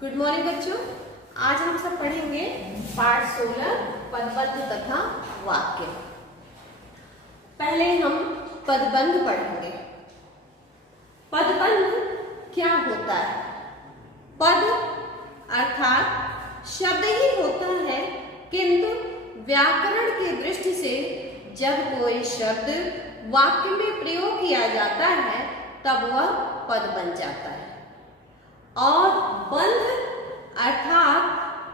Good morning बच्चों। आज हम सब पढ़ेंगे पाठ 16 पदबंध तथा वाक्य। पहले हम पदबंध पढ़ेंगे। पदबंध क्या होता है? पद अर्थात शब्द ही होता है, किंतु व्याकरण की दृष्टि से जब कोई शब्द वाक्य में प्रयोग किया जाता है तब वह पद बन जाता है। और बंध अर्थात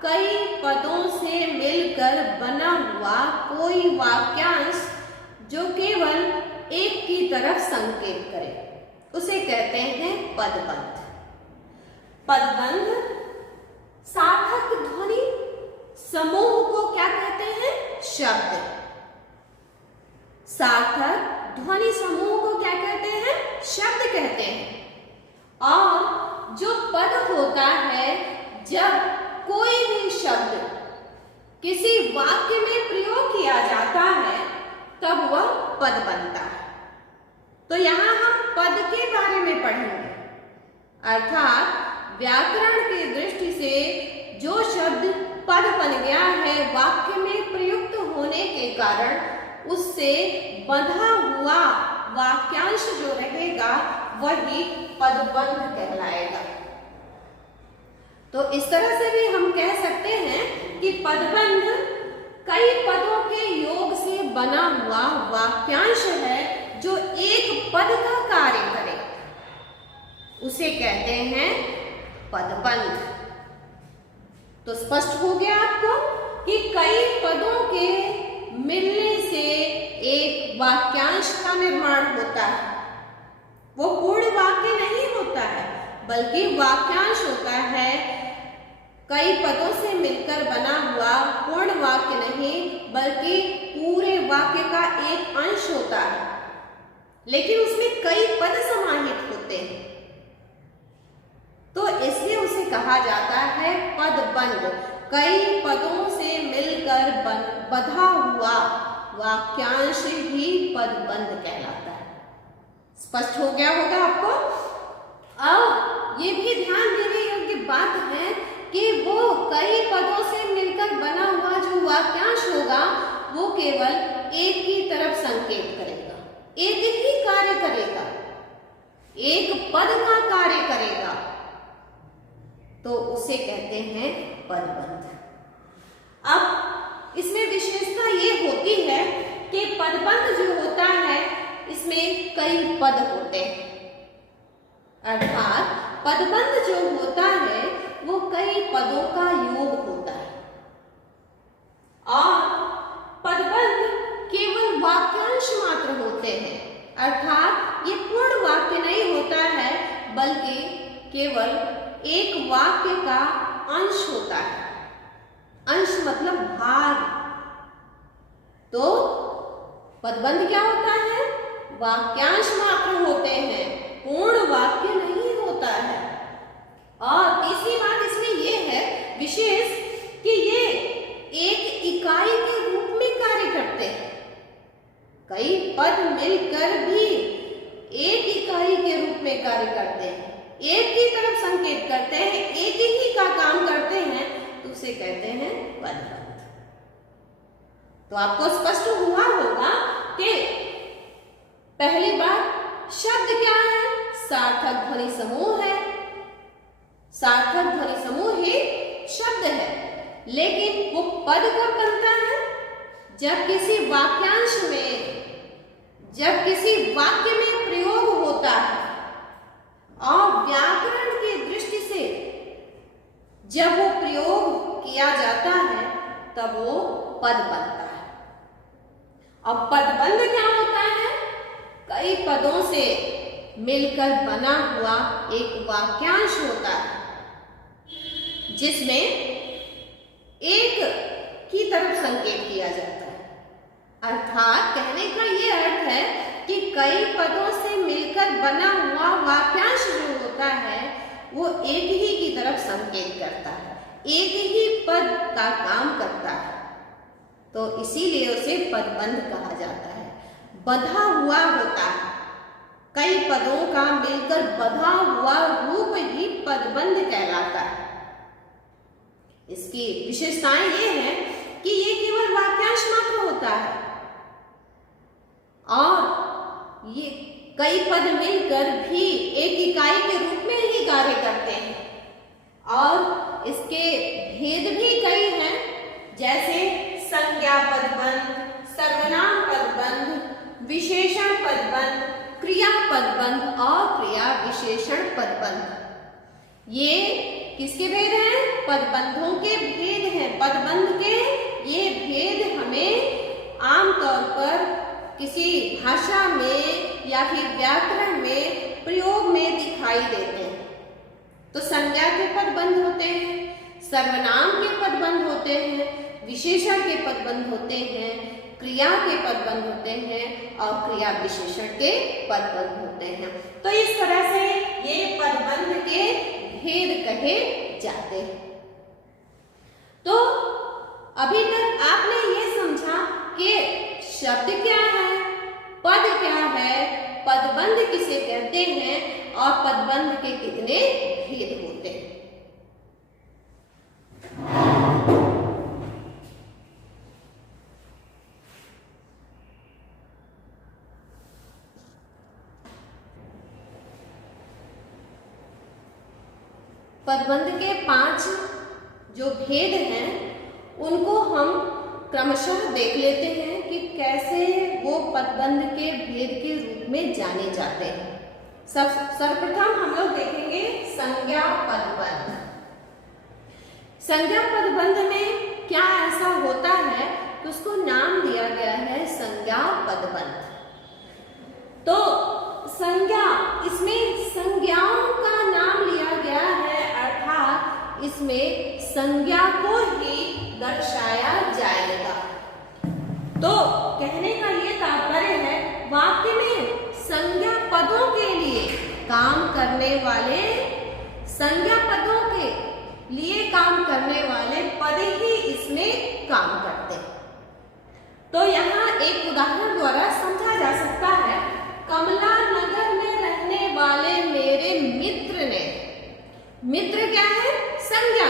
कई पदों से मिलकर बना हुआ कोई वाक्यांश जो केवल एक की तरफ संकेत करे, उसे कहते हैं पदबंध। पदबंध सार्थक ध्वनि समूह को क्या कहते हैं? शब्द। सार्थक ध्वनि समूह को क्या कहते हैं? शब्द कहते हैं। और जो पद होता है, जब कोई भी शब्द किसी वाक्य में प्रयोग किया जाता है तब वह पद बनता है। तो यहां हम पद के बारे में पढ़ेंगे, अर्थात व्याकरण की दृष्टि से जो शब्द पद बन गया है वाक्य में प्रयुक्त होने के कारण, उससे बंधा हुआ वाक्यांश जो रहेगा वही पदबंध कहलाएगा। तो इस तरह से भी हम कह सकते हैं कि पदबंध कई पदों के योग से बना हुआ वाक्यांश है जो एक पद का कार्य करे, उसे कहते हैं पदबंध। तो स्पष्ट हो गया आपको कि कई पदों के मिलने से एक वाक्यांश का निर्माण होता है। वो पूर्ण वाक्य नहीं होता है, बल्कि वाक्यांश होता है कई पदों से मिलकर बना हुआ। पूर्ण वाक्य नहीं, बल्कि पूरे वाक्य का एक अंश होता है, लेकिन उसमें कई पद समाहित होते हैं, तो इसलिए उसे कहा जाता है पदबंध। कई पदों से मिलकर बंधा हुआ वाक्यांश ही पदबंध कहलाता है। स्पष्ट हो गया होगा आपको। अब ये भी ध्यान देने योग्य बात है कि वो कई पदों से मिलकर बना हुआ जो वाक्यांश होगा वो केवल एक की तरफ संकेत करेगा, एक ही कार्य करेगा, एक पद का कार्य करेगा, तो उसे कहते हैं पदबंध। अब इसमें विशेषता ये होती है कि पदबंध जो होता है इसमें कई पद होते हैं, अर्थात पदबंध जो होता है वो कई पदों का योग होता है। और पदबंध केवल वाक्यांश मात्र होते हैं, अर्थात ये पूर्ण वाक्य नहीं होता है, बल्कि केवल एक वाक्य का अंश होता है। अंश मतलब भाग। तो पदबंध क्या होता है? वाक्यांश मात्र होते हैं, पूर्ण वाक्य नहीं होता है। और तीसरी बात इसमें यह है विशेष कि ये एक इकाई के रूप में कार्य करते हैं। कई पद मिलकर भी एक इकाई के रूप में कार्य करते हैं, एक की तरफ संकेत करते हैं, एक ही का काम करते हैं, तो उसे कहते हैं पदबंध। तो आपको स्पष्ट हुआ होगा कि पहली बात शब्द क्या है? सार्थक ध्वनि समूह है। सार्थक ध्वनि समूह ही शब्द है, लेकिन वो पद कब बनता है? जब किसी वाक्यांश में, जब किसी वाक्य में प्रयोग होता है और व्याकरण की दृष्टि से जब वो प्रयोग किया जाता है तब वो पद बनता है। अब पदबंध क्या होता है? कई पदों से मिलकर बना हुआ एक वाक्यांश होता है जिसमें एक की तरफ संकेत किया जाता है। अर्थात कहने का ये अर्थ है कि कई पदों से मिलकर बना हुआ वाक्यांश जो होता है वो एक ही की तरफ संकेत करता है, एक ही पद का काम करता है, तो इसीलिए उसे पदबंध कहा जाता है। बंधा हुआ होता है, कई पदों का मिलकर बंधा हुआ रूप ही पदबंध कहलाता है। इसकी विशेषताएं ये हैं कि ये केवल वाक्यांश मात्र होता है और ये कई पद मिलकर भी एक इकाई के रूप में ही कार्य करते हैं और इसके भेद भी कई हैं, जैसे संज्ञा पदबंध, सर्वनाम पदबंध, विशेषण पदबंध, क्रिया पदबंध और क्रिया विशेषण पदबंध। ये किसके भेद हैं? पदबंधों के भेद हैं। पदबंध के ये भेद हमें आमतौर पर किसी भाषा में या फिर व्याकरण में प्रयोग में दिखाई देते हैं। तो संज्ञा के पदबंध होते हैं, सर्वनाम के पदबंध होते हैं, विशेषण के पदबंध होते हैं, क्रिया के पदबंध होते हैं और क्रिया विशेषण के पदबंध होते हैं। तो इस तरह से ये पदबंध के भेद कहे जाते हैं। तो अभी तक आपने ये समझा कि शब्द क्या है, पद क्या है, पदबंध किसे कहते हैं और पदबंध के कितने भेद होते हैं। पदबंध के 5 जो भेद हैं उनको हम क्रमशः देख लेते हैं कि कैसे वो पदबंध के भेद के रूप में जाने जाते हैं। सर्वप्रथम हम लोग देखेंगे संज्ञा पदबंध। संज्ञा पदबंध में क्या ऐसा होता है कि उसको नाम दिया गया है संज्ञा पदबंध। तो संज्ञा, इसमें संज्ञाओं का नाम लिया गया है, अर्थात इसमें संज्ञा को ही दर्शाया जाएगा। तो कहने का ये तात्पर्य है, वाक्य में संज्ञा पदों के लिए काम करने वाले, संज्ञा पदों के लिए काम करने वाले पद ही इसमें काम करते हैं। तो यहाँ एक उदाहरण द्वारा समझा जा सकता है, कमला नगर में रहने वाले मेरे मित्र ने, मित्र क्या है? संज्ञा।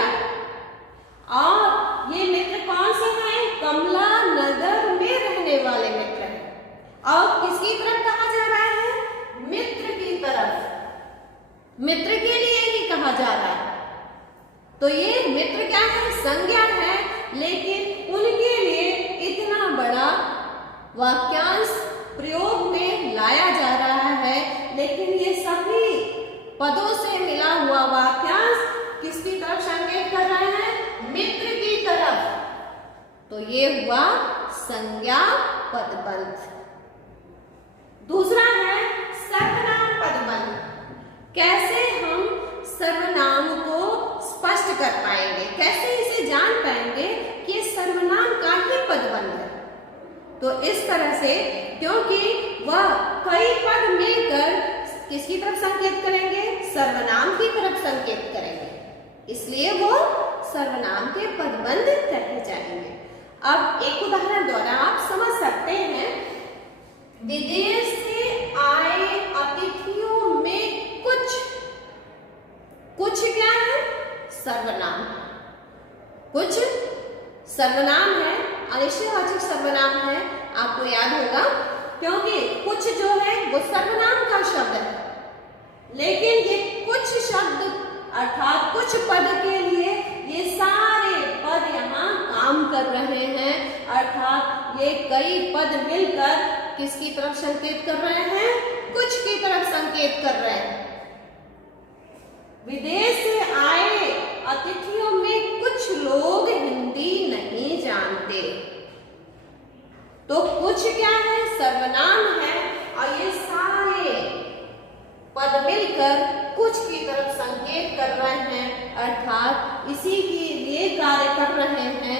और ये मित्र कौन से हैं? कमला नगर में रहने वाले मित्र हैं। और किसकी तरफ कहा जा रहा है? मित्र की तरफ, मित्र के लिए ही कहा जा रहा है। तो ये मित्र क्या है? संज्ञा है, लेकिन उनके लिए इतना बड़ा वाक्यांश प्रयोग में लाया जा रहा है, लेकिन ये सभी पदों से मिला हुआ वाक्यांश किसकी तरफ संकेत कर रहे हैं? मित्र की तरफ। तो ये हुआ संज्ञा पदबंध। दूसरा है सर्वनाम पदबंध। कैसे हम सर्वनाम को स्पष्ट कर पाएंगे, कैसे इसे जान पाएंगे कि सर्वनाम का ही पदबंध है? तो इस तरह से, क्योंकि वह कई पद मिलकर किसकी तरफ संकेत करेंगे? सर्वनाम की तरफ संकेत करेंगे, इसलिए वो सर्वनाम के पदबंध कहे जाएंगे। अब एक उदाहरण द्वारा आप समझ सकते हैं, विदेश से आए अतिथियों में कुछ क्या है? सर्वनाम। कुछ सर्वनाम है, अनिश्चयवाचक सर्वनाम है, आपको याद होगा, क्योंकि कुछ जो है वो सर्वनाम का शब्द है, लेकिन ये कुछ शब्द अर्थात कुछ पद के लिए ये सारे पद यहाँ काम कर रहे हैं, अर्थात ये कई पद मिलकर किसकी तरफ संकेत कर रहे हैं? कुछ की तरफ संकेत कर रहे हैं। विदेश से आए अतिथियों में कुछ लोग हिंदी नहीं जानते। तो कुछ क्या है? सर्वनाम है, और ये सारे पद मिलकर कुछ की तरफ संकेत कर रहे हैं, अर्थात इसी के लिए कार्य कर रहे हैं।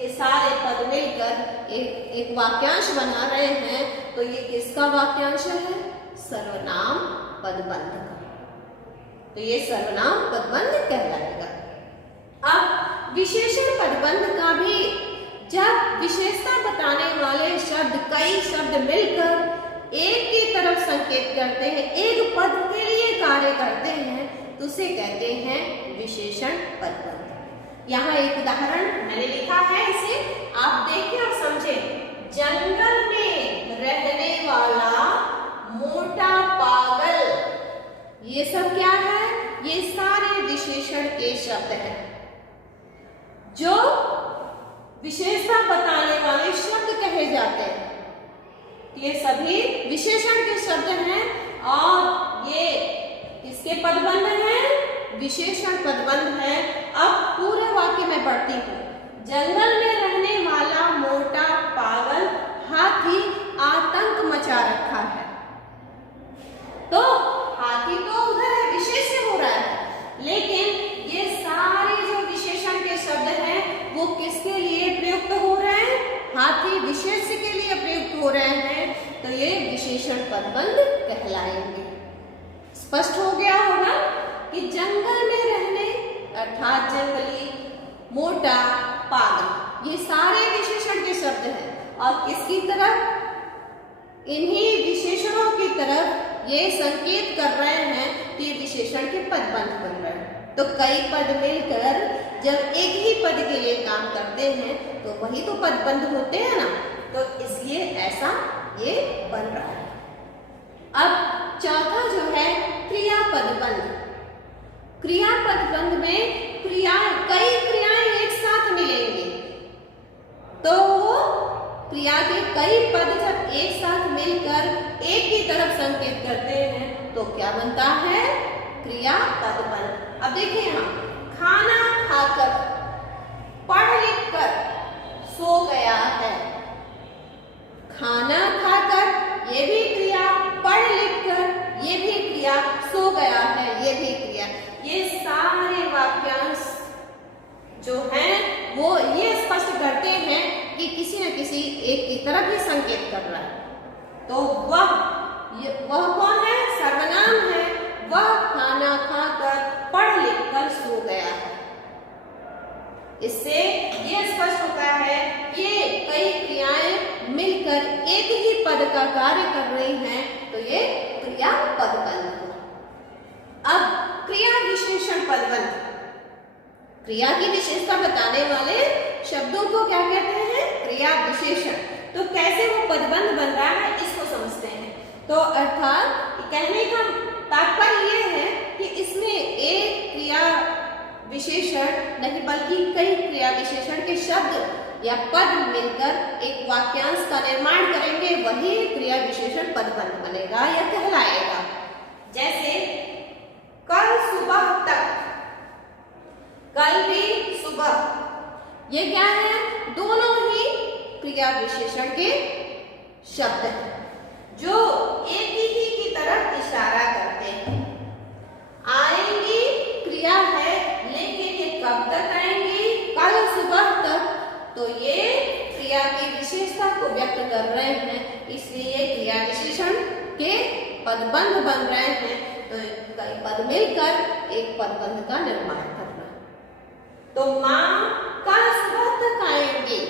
ये सारे पद मिलकर एक वाक्यांश बना रहे हैं। तो ये किसका वाक्यांश है? सर्वनाम पदबंध का। तो ये सर्वनाम पदबंध कहलाएगा। अब विशेषण पदबंध का भी, जब विशेषता बताने वाले शब्द, कई शब्द मिलकर एक की तरफ संकेत करते हैं, एक पद के लिए कार्य करते हैं, तो उसे कहते हैं विशेषण पदबंध। यहाँ एक उदाहरण मैंने लिखा है, इसे आप देखें और समझें। जंगल में रहने वाला मोटा पागल, ये सब क्या है? ये सारे विशेषण के शब्द हैं, जो विशेषता बताने वाले शब्द कहे जाते हैं। ये सभी विशेषण के शब्द हैं और ये किसके पदबंध हैं? विशेषण पदबंध है। अब पूरे वाक्य में पढ़ती हूँ। जंगल में रहने वाला मोटा पागल हाथी आतंक मचा रखा है। तो हाथी तो उधर है, विशेष से हो रहा है, लेकिन ये सारे जो विशेषण के शब्द हैं वो किसके लिए प्रयुक्त हो रहे हैं? हाथी विशेष के लिए प्रयुक्त हो रहे हैं, तो ये विशेषण पदबंध कहलाएंगे। स्पष्ट हो गया होगा कि जंगल में रहने अर्थात जंगली, मोटा, पागल, ये सारे विशेषण के शब्द हैं और किसकी तरफ? इन्हीं विशेषणों की तरफ ये संकेत कर रहे हैं कि विशेषण के पदबंध बन रहे हैं। तो कई पद मिलकर जब एक ही पद के लिए काम करते हैं तो वही तो पदबंध होते हैं ना, तो इसलिए ऐसा ये बन रहा है। अब चौथा जो है क्रिया पदबंध। क्रिया पदबंध में कई क्रियाएं एक साथ मिलेंगी, तो क्रिया के कई पद जब एक साथ मिलकर एक ही तरफ संकेत करते हैं तो क्या बनता है? क्रिया पदबंध। अब देखिए यहाँ, खाना खाकर, पढ़ लिख कर, सो गया है। खाना खाकर ये भी क्रिया, पढ़ लिख कर ये भी क्रिया, सो गया है ये भी क्रिया। ये सारे वाक्यांश जो हैं वो ये स्पष्ट करते हैं कि किसी न किसी एक की तरफ ही संकेत कर रहा है। तो वह कौन है? सर्वनाम है। वह खाना खाकर, पढ़ लिख कर सो गया है। इससे ये स्पष्ट होता है कि कई क्रियाएं मिलकर एक ही पद का कार्य कर रही हैं, तो ये क्रिया पदबंध हुआ। अब क्रिया विशेषण पदबंध। क्रिया की विशेषता बताने वाले शब्दों को क्या कहते हैं? क्रिया विशेषण। तो कैसे वो पदबंध बन रहा है इसको समझते हैं। तो अर्थात कहने का तात्पर्य ये है कि इसमें एक क्रिया विशेषण नहीं बल्कि कई क्रिया विशेषण के शब्द या पद मिलकर एक वाक्यांश का निर्माण करेंगे, वही क्रिया विशेषण पदबंध बनेगा या कहलाएगा। जैसे कल सुबह तक, कल भी सुबह, ये क्या है? दोनों ही क्रिया विशेषण के शब्द हैं जो एक ही की तरफ इशारा करते हैं। आएंगी क्रिया है, लेकिन ये कब तक आएंगी? कल सुबह तक। तो ये क्रिया की विशेषता को व्यक्त कर रहे हैं, इसलिए क्रिया विशेषण के पदबंध बन रहे हैं। तो कई पद मिलकर एक पदबंध का निर्माण करना। तो माँ कल सुबह तक आएंगी,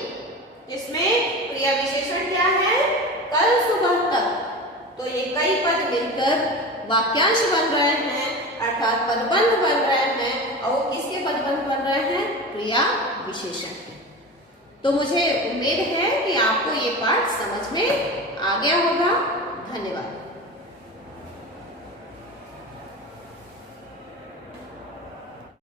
इसमें क्रिया विशेषण क्या है? कल सुबह तक। तो ये कई पद मिलकर वाक्यांश बन रहे हैं अर्थात पदबंध बन रहे हैं, और वो किसके पदबंध बन रहे हैं? क्रिया विशेषण के। तो मुझे उम्मीद है कि आपको ये पाठ समझ में आ गया होगा। धन्यवाद।